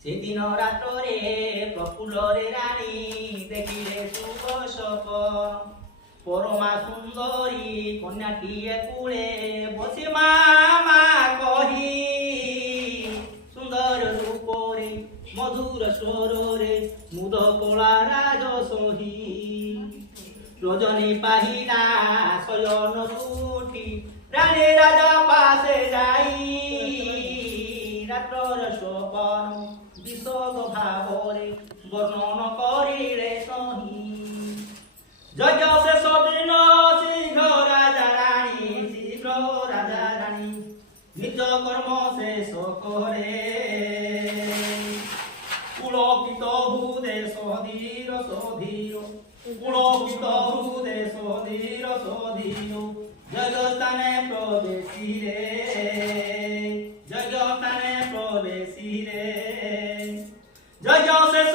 সেদিন রাত্রে প্রফুল্লরে রানী দেখিলে শুভ স্বপন পরমা সুন্দরী কন্যাটিয়ে কূলে বসে মামা কহি সুন্দর রূপরে মধুর স্বরে মুদ কলা রাজ সহি রজনী পাহিলা শয়ন উঠি রানী রাজা পাশে যাই রাত্রর স্বপন বিশদ ভাবরে বর্ণন করিলে সহি যজ্ঞ শেষ দিন শীঘ্র রাজা রানী নিজ কর্ম শেষ করে পুলকিত হৃদে সধীর পুলকিত হৃদে সধীর জগস্থানে প্রবেশিরে জগস্থানে প্রবেশিরে যজ্ঞ শেষ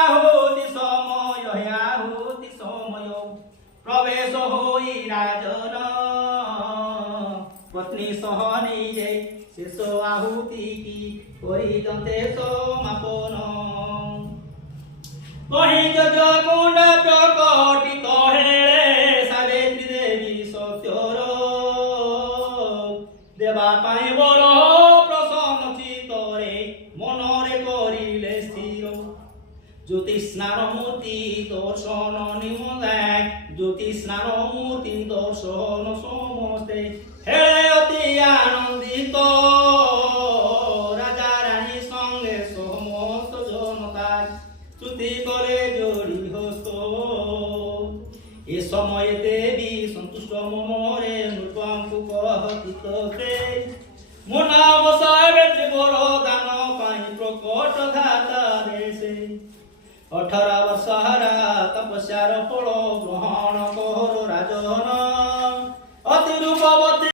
আহুতি সময় প্রবেশ হই রাজন পত্নী সহ নিজে শেষ আহুতি কি করিতে সমাপন কহি যজ্ঞ কুণ্ড প্রকটিত হেলে সাবিত্রী দেবী সত্যর দেবা পাই বড় প্রসন্ন চিত্তরে মনরে করিলে স্থির জ্যোতিস্নান মূর্তি দর্শন নিমন্ত্রণ জ্যোতিস্নান মূর্তি দর্শন সমস্তে হেলে অতি আনন্দিত রাজা রানী সঙ্গে সমস্ত জনতা স্তুতি করে জড়ি হস্ত এ সময় দেবী সন্তুষ্ট মনে নূতনକୁ কহিতে মনাবসায় বড় দান পাই প্রকট ধাতা দেশে 18 ବର୍ଷ ତପସ୍ୟାର ଫଳ ଗ୍ରହଣ